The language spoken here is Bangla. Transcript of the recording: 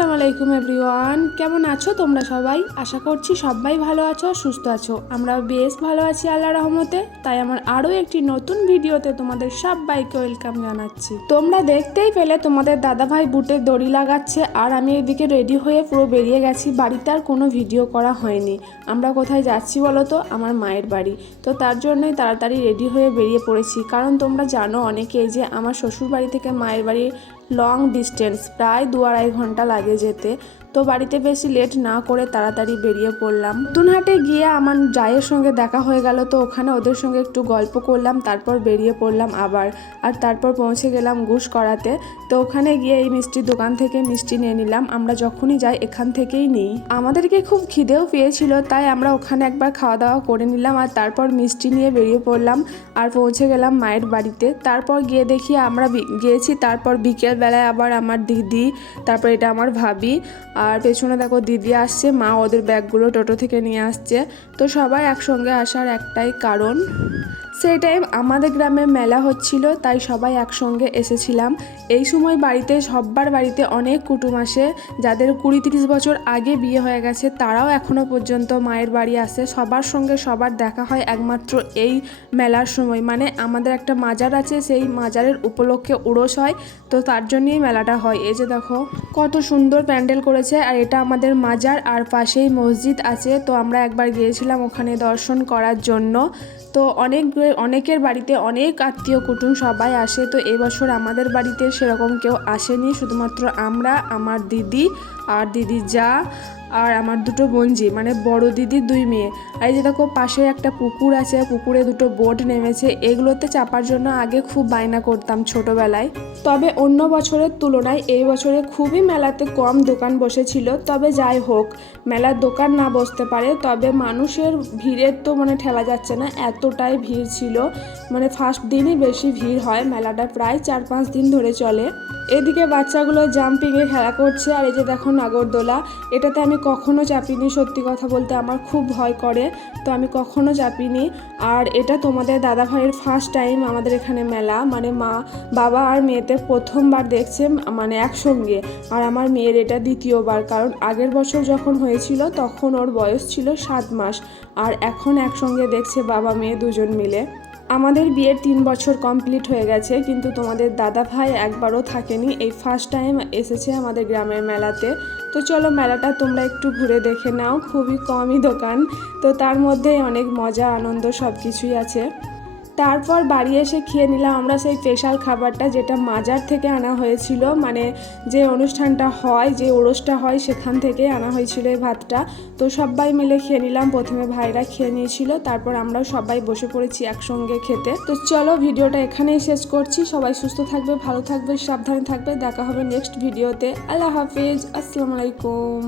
এভরিওয়ান। কেমন আছো তোমরা সবাই? আশা করছি সবাই ভালো আছো, সুস্থ আছো। আমরা বেশ ভালো আছি আল্লাহ রহমতে। তাই আমার আরও একটি নতুন ভিডিওতে তোমাদের সবাইকে ওয়েলকাম জানাচ্ছি। তোমরা দেখতেই পেলে তোমাদের দাদাভাই বুটে দড়ি লাগাচ্ছে আর আমি এদিকে রেডি হয়ে পুরো বেরিয়ে গেছি। বাড়িতে আর কোনো ভিডিও করা হয়নি। আমরা কোথায় যাচ্ছি বলো তো? আমার মায়ের বাড়ি। তো তার জন্যই তাড়াতাড়ি রেডি হয়ে বেরিয়ে পড়েছি। কারণ তোমরা জানো অনেকেই যে আমার শ্বশুর বাড়ি থেকে মায়ের বাড়ি লং ডিস্টেন্স প্রায় দু আড়াই ঘণ্টা লাগে যেতে। তো বাড়িতে বেশি লেট না করে তাড়াতাড়ি বেরিয়ে পড়লাম। নতুনহাটে গিয়ে আমার জায়ের সঙ্গে দেখা হয়ে গেল, তো ওখানে ওদের সঙ্গে একটু গল্প করলাম, তারপর বেরিয়ে পড়লাম আবার। আর তারপর পৌঁছে গেলাম ঘুষ করাতে, তো ওখানে গিয়ে এই মিষ্টির দোকান থেকে মিষ্টি নিয়ে নিলাম, আমরা যখনই যাই এখান থেকেই নিই। আমাদেরকে খুব খিদেও পেয়েছিল, তাই আমরা ওখানে একবার খাওয়া দাওয়া করে নিলাম, আর তারপর মিষ্টি নিয়ে বেরিয়ে পড়লাম, আর পৌঁছে গেলাম মায়ের বাড়িতে। তারপর গিয়ে দেখি আমরা গিয়েছি, তারপর বিকেলবেলায় আবার আমার দিদি, তারপর এটা আমার ভাবি আর পেছনে দেখো দিদি আসছে, মা ওদের ব্যাগগুলো টোটো থেকে নিয়ে আসছে। তো সবাই একসঙ্গে আসার একটাই কারণ। সেই টাইম আমাদের গ্রামে মেলা হচ্ছিল, তাই সবাই একসঙ্গে এসেছিলাম। এই সময় বাড়িতে, সব্বার বাড়িতে অনেক কুটুম আসে, যাদের কুড়ি তিরিশ বছর আগে বিয়ে হয়ে গেছে, তারাও এখনও পর্যন্ত মায়ের বাড়ি আসে। সবার সঙ্গে সবার দেখা হয় একমাত্র এই মেলার সময়। মানে আমাদের একটা মাজার আছে, সেই মাজারের উপলক্ষে উড়োস হয়, তো তার জন্যই মেলাটা হয়। এই যে দেখো, কত সুন্দর প্যান্ডেল করেছে, আর এটা আমাদের মাজার, আর পাশেই মসজিদ আছে। তো আমরা একবার গিয়েছিলাম ওখানে দর্শন করার জন্য। তো অনেক অনেকের বাড়িতে অনেক আত্মীয় কুটুম সবাই আসে, তো এবছর আমাদের বাড়িতে সেরকম কেউ আসেনি। শুধুমাত্র আমরা, আমার দিদি আর দিদি যা, আর আমার দুটো বোনজি মানে বড় দিদির দুই মেয়ে। আর এই যে দেখো, পাশে একটা পুকুর আছে, পুকুরে দুটো বোট নেমেছে। এগুলোতে চাপার জন্য আগে খুব বায়না করতাম ছোটবেলায়। তবে অন্য বছরের তুলনায় এই বছরে খুবই মেলাতে কম দোকান বসেছিল। তবে যাই হোক, মেলার দোকান না বসতে পারে, তবে মানুষের ভিড়ের তো মানে ঠেলা যাচ্ছে না, এতটাই ভিড় ছিল। মানে ফার্স্ট দিনই বেশি ভিড় হয়, মেলাটা প্রায় চার পাঁচ দিন ধরে চলে। এদিকে বাচ্চাগুলো জাম্পিংয়ে খেলা করছে, আর এই যে দেখো নাগরদোলা, এটাতে আমি কখনো চাপিনি, সত্যি কথা বলতে আমার খুব ভয় করে, তো আমি কখনো চাপিনি। আর এটা তোমাদের দাদা ভাইয়ের ফার্স্ট টাইম আমাদের এখানে মেলা মানে মা, বাবা আর মেয়েতে প্রথমবার দেখছে মানে একসঙ্গে। আর আমার মেয়ের এটা দ্বিতীয়বার, কারণ আগের বছর যখন হয়েছিল, তখন ওর বয়স ছিল সাত মাস, আর এখন একসঙ্গে দেখছে বাবা, মেয়ে দুজন মিলে। আমাদের বিয়ের তিন বছর কমপ্লিট হয়ে গেছে, কিন্তু তোমাদের দাদা ভাই একবারও থাকেনি। এই ফার্স্ট টাইম এসেছে আমাদের গ্রামের মেলাতে। তো চলো মেলাটা তোমরা একটু ঘুরে দেখে নাও, খুবই কমই দোকান। তো তার মধ্যে অনেক মজা, আনন্দ সব কিছুই আছে। তারপর বাড়ি এসে খেয়ে নিলাম আমরা সেই স্পেশাল খাবারটা যেটা মাজার থেকে আনা হয়েছিল মানে যে অনুষ্ঠানটা হয়, যে ওরসটা হয় সেখান থেকে আনা হয়েছিল এই ভাতটা। তো সবাই মিলে খেয়ে নিলাম, প্রথমে ভাইরা খেয়ে নিয়েছিল, তারপর আমরাও সবাই বসে পড়েছি একসঙ্গে খেতে। তো চলো ভিডিওটা এখানেই শেষ করছি, সবাই সুস্থ থাকবে, ভালো থাকবে, সাবধানে থাকবে, দেখা হবে নেক্সট ভিডিওতে আল্লাহ হাফিজ, আসসালামু আলাইকুম।